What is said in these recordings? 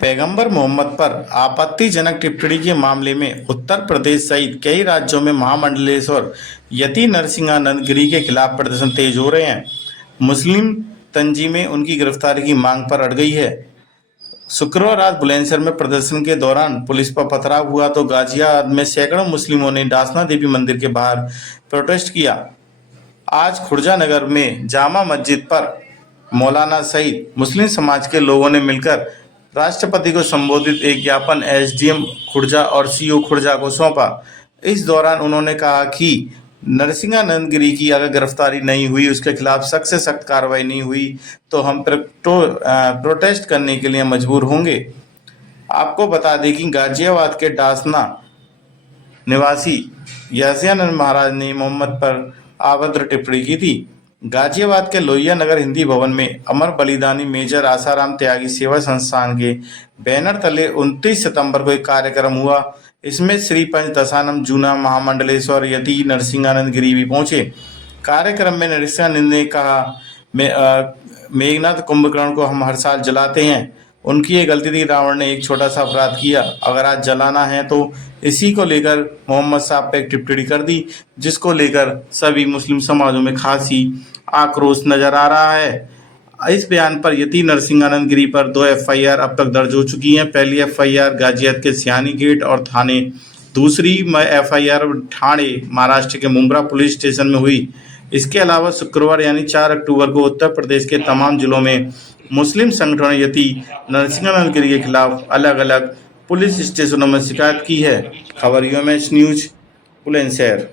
पैगंबर मोहम्मद पर आपत्तिजनक टिप्पणी के मामले में उत्तर प्रदेश सहित कई राज्यों में महामंडलेश्वर यति नरसिंहानंद गिरी के खिलाफ प्रदर्शन तेज हो रहे हैं। मुस्लिम तंजीमें उनकी गिरफ्तारी की मांग पर अड़ गई है। शुक्रवार रात बुलंदशहर में प्रदर्शन के दौरान पुलिस पर पथराव हुआ तो गाजियाबाद में सैकड़ों मुस्लिमों ने डासना देवी मंदिर के बाहर प्रोटेस्ट किया। आज खुर्जा नगर में जामा मस्जिद पर मौलाना सहित मुस्लिम समाज के लोगों ने मिलकर राष्ट्रपति को संबोधित एक ज्ञापन एसडीएम खुर्जा और सीओ खुर्जा को सौंपा। इस दौरान उन्होंने कहा कि नरसिंहानंद गिरी की अगर गिरफ्तारी नहीं हुई, उसके खिलाफ सख्त से सख्त कार्रवाई नहीं हुई तो हम प्रोटेस्ट करने के लिए मजबूर होंगे। आपको बता दें कि गाजियाबाद के डासना निवासी यासियानंद महाराज ने मोहम्मद पर अभद्र टिप्पणी की थी। गाजियाबाद के लोहिया नगर हिंदी भवन में अमर बलिदानी मेजर आसाराम त्यागी सेवा संस्थान के बैनर तले 29 सितंबर को एक कार्यक्रम हुआ। इसमें श्री पंच दशानम जूना महामंडलेश्वर यति नरसिंहानंद गिरी भी पहुंचे। कार्यक्रम में नरसिंहानंद ने कहा, मेघनाथ कुंभकर्ण को हम हर साल जलाते हैं। उनकी ये गलती थी, रावण ने एक छोटा सा अपराध किया। अगर आज जलाना है तो इसी को लेकर मोहम्मद साहब पे एक टिप्पणी कर दी, जिसको लेकर सभी मुस्लिम समाजों में खासी आक्रोश नजर आ रहा है। इस बयान पर यति नरसिंहानंद गिरी पर 2 एफआईआर अब तक दर्ज हो चुकी हैं। पहली एफआईआर गाजियाबाद के सियानी गेट और थाने, दूसरी एफआईआर ठाणे महाराष्ट्र के मुंब्रा पुलिस स्टेशन में हुई। इसके अलावा शुक्रवार यानी 4 अक्टूबर को उत्तर प्रदेश के तमाम जिलों में मुस्लिम संगठनों यति नरसिंहानंद गिरी के खिलाफ अलग अलग पुलिस स्टेशनों में शिकायत की है। खबर यूएमएच न्यूज बुलंदशहर।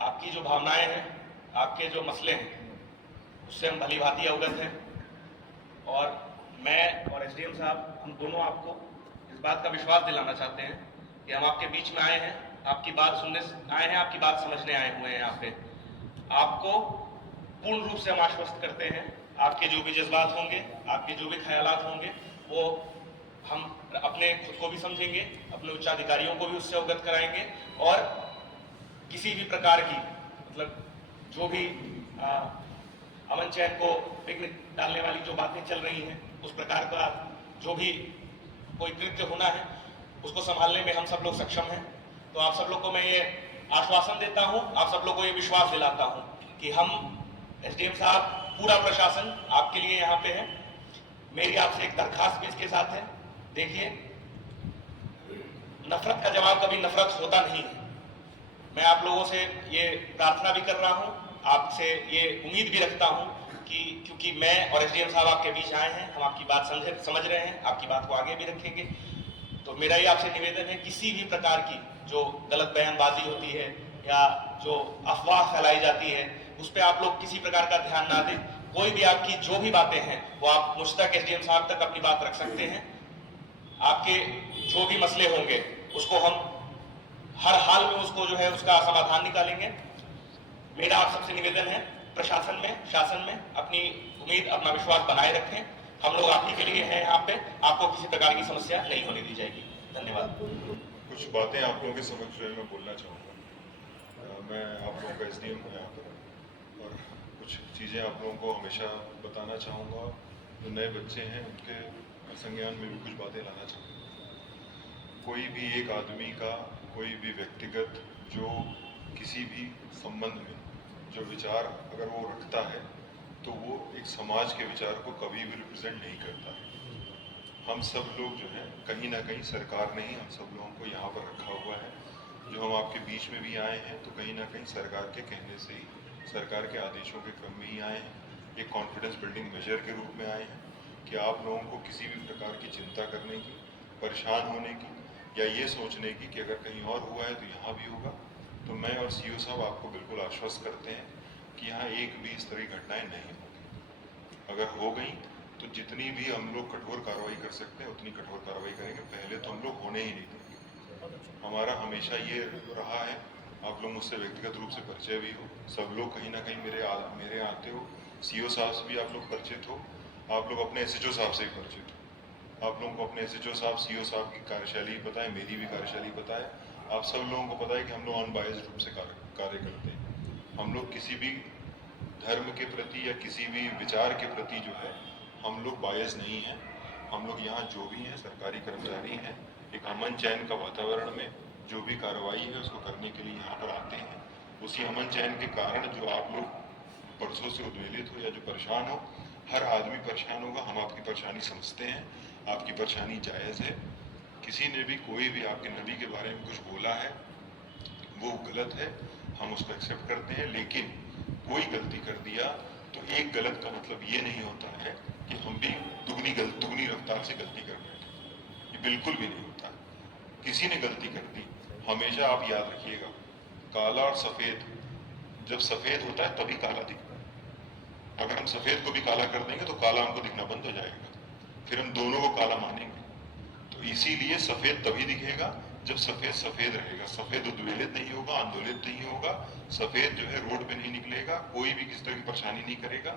आपकी जो भावनाएं हैं, आपके जो मसले हैं, उससे हम भली भांति अवगत हैं और मैं और एसडीएम साहब हम दोनों आपको इस बात का विश्वास दिलाना चाहते हैं कि हम आपके बीच में आए हैं, आपकी बात सुनने आए हैं, आपकी बात समझने आए हुए हैं। यहाँ पे आपको पूर्ण रूप से हम आश्वस्त करते हैं, आपके जो भी जज्बात होंगे, आपके जो भी ख्यालात होंगे, वो हम अपने खुद को भी समझेंगे, अपने उच्चाधिकारियों को भी उससे अवगत कराएंगे और किसी भी प्रकार की मतलब जो भी अमन चैन को विघ्न डालने वाली जो बातें चल रही हैं, उस प्रकार का जो भी कोई कृत्य होना है, उसको संभालने में हम सब लोग सक्षम हैं। तो आप सब लोग को मैं ये आश्वासन देता हूं, आप सब लोग को ये विश्वास दिलाता हूं कि हम एसडीएम साहब, पूरा प्रशासन आपके लिए यहाँ पे है। मेरी आपसे एक दरखास्त भी इसके साथ है। देखिए, नफरत का जवाब कभी नफरत होता नहीं है। मैं आप लोगों से ये प्रार्थना भी कर रहा हूं, आपसे ये उम्मीद भी रखता हूं कि क्योंकि मैं और एसडीएम साहब आपके बीच आए हैं, हम आपकी बात समझ रहे हैं, आपकी बात को आगे भी रखेंगे। तो मेरा ये आपसे निवेदन है, किसी भी प्रकार की जो गलत बयानबाजी होती है या जो अफवाह फैलाई जाती है, उस पर आप लोग किसी प्रकार का ध्यान ना दें। कोई भी आपकी जो भी बातें हैं वो आप मुझ तक, एसडीएम साहब तक अपनी बात रख सकते हैं। आपके जो भी मसले होंगे उसको हम हर हाल में उसको जो है उसका समाधान निकालेंगे। मेरा आप सबसे निवेदन है, प्रशासन में, शासन में अपनी उम्मीद, अपना विश्वास बनाए रखें। हम लोग आप ही के लिए हैं यहाँ पे, आपको किसी प्रकार की समस्या नहीं होने दी जाएगी। धन्यवाद। कुछ बातें आप लोगों के समक्ष मैं बोलना चाहूँगा। मैं आप लोगों का एसडीएम हूँ यहाँ पर और कुछ चीज़ें आप लोगों को हमेशा बताना चाहूँगा। जो नए बच्चे हैं उनके संज्ञान में भी कुछ बातें लाना चाहूँगा। कोई भी एक आदमी का, कोई भी व्यक्तिगत जो किसी भी संबंध में जो विचार अगर वो रखता है तो वो एक समाज के विचार को कभी भी रिप्रेजेंट नहीं करता है। हम सब लोग जो हैं कहीं ना कहीं सरकार ने ही हम सब लोगों को यहाँ पर रखा हुआ है। जो हम आपके बीच में भी आए हैं तो कहीं ना कहीं सरकार के कहने से ही, सरकार के आदेशों के क्रम में ही आए हैं। एक कॉन्फिडेंस बिल्डिंग मेजर के रूप में आए हैं कि आप लोगों को किसी भी प्रकार की चिंता करने की, परेशान होने की या ये सोचने की कि अगर कहीं और हुआ है तो यहाँ भी होगा। तो मैं और सीओ साहब आपको बिल्कुल आश्वस्त करते हैं कि यहाँ एक भी इस तरह की घटनाएं नहीं होगी। अगर हो गई तो जितनी भी हम लोग कठोर कार्रवाई कर सकते हैं उतनी कठोर कार्रवाई करेंगे। पहले तो हम लोग होने ही नहीं देंगे। हमारा हमेशा ये रहा है, आप लोग मुझसे व्यक्तिगत रूप से परिचय भी हो, सब लोग कहीं ना कहीं मेरे आते हो। सीओ साहब से भी आप लोग परिचित हो, आप लोग अपने एसएचओ साहब से भी परिचित हो। आप लोगों को अपने एसएचओ साहब, सीओ साहब की कार्यशैली पता है, मेरी भी कार्यशैली पता है। आप सब लोगों को पता है कि हम लोग अनबायस्ड रूप से कार्य करते हैं। हम लोग किसी भी धर्म के प्रति या किसी भी विचार के प्रति जो है हम लोग बायस नहीं हैं। हम लोग यहाँ जो भी हैं सरकारी कर्मचारी हैं, एक अमन चैन का वातावरण में जो भी कार्रवाई है उसको करने के लिए यहाँ पर आते हैं। उसी अमन चैन के कारण जो आप लोग बरसों से उद्वेलित हो या जो परेशान हो, हर आदमी परेशान होगा। हम आपकी परेशानी समझते हैं, आपकी परेशानी जायज़ है। किसी ने भी कोई भी आपके नबी के बारे में कुछ बोला है वो गलत है, हम उसको एक्सेप्ट करते हैं। लेकिन कोई गलती कर दिया तो एक गलत का मतलब ये नहीं होता है कि हम भी दुगनी रफ्तार से गलती कर बैठे। ये बिल्कुल भी नहीं होता। किसी ने गलती कर दी, हमेशा आप याद रखिएगा, काला और सफ़ेद, जब सफ़ेद होता है तभी काला दिखता है। अगर हम सफ़ेद को भी काला कर देंगे तो काला हमको दिखना बंद हो जाएगा, फिर हम दोनों को काला मानेंगे। तो इसीलिए सफ़ेद तभी दिखेगा जब सफ़ेद सफ़ेद रहेगा। सफ़ेद उद्वेलित नहीं होगा, आंदोलित नहीं होगा। सफ़ेद जो है रोड पे नहीं निकलेगा, कोई भी किसी तरह की परेशानी नहीं करेगा।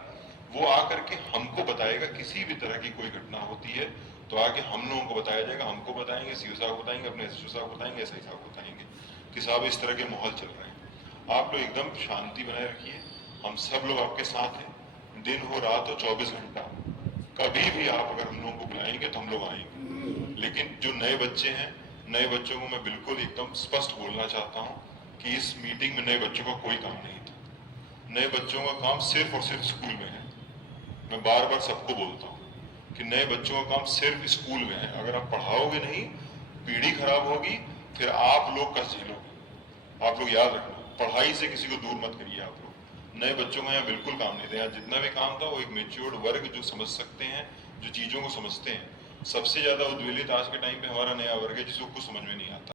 वो आकर के हमको बताएगा, किसी भी तरह की कोई घटना होती है तो आगे हम लोगों को बताया जाएगा, हमको बताएंगे, सीओ साहब को बताएंगे, अपने एसडीओ साहब को बताएंगे, एसआई साहब को बताएंगे कि साहब इस तरह के माहौल चल रहे हैं। आप लोग एकदम शांति बनाए रखिए, हम सब लोग आपके साथ हैं। दिन हो रात हो 24 घंटा, कभी भी आप अगर हम लोगों को बुलाएंगे तो हम लोग आएंगे। लेकिन जो नए बच्चे हैं, नए बच्चों को मैं बिल्कुल एकदम स्पष्ट बोलना चाहता हूँ कि इस मीटिंग में नए बच्चों का कोई काम नहीं था। नए बच्चों का काम सिर्फ और सिर्फ स्कूल में है। मैं बार बार सबको बोलता हूँ कि नए बच्चों का काम सिर्फ स्कूल में है। अगर आप पढ़ाओगे नहीं, पीढ़ी खराब होगी, फिर आप लोग कष्ट झेलोगे। आप लोग याद रखना, पढ़ाई से किसी को दूर मत करिए। आप लोग नए बच्चों का यहाँ बिल्कुल काम नहीं था। यहाँ जितना भी काम था वो एक मेच्योर्ड वर्ग जो समझ सकते हैं, जो चीज़ों को समझते हैं। सबसे ज़्यादा उद्वेलित आज के टाइम पे हमारा नया वर्ग है जिसको कुछ समझ में नहीं आता।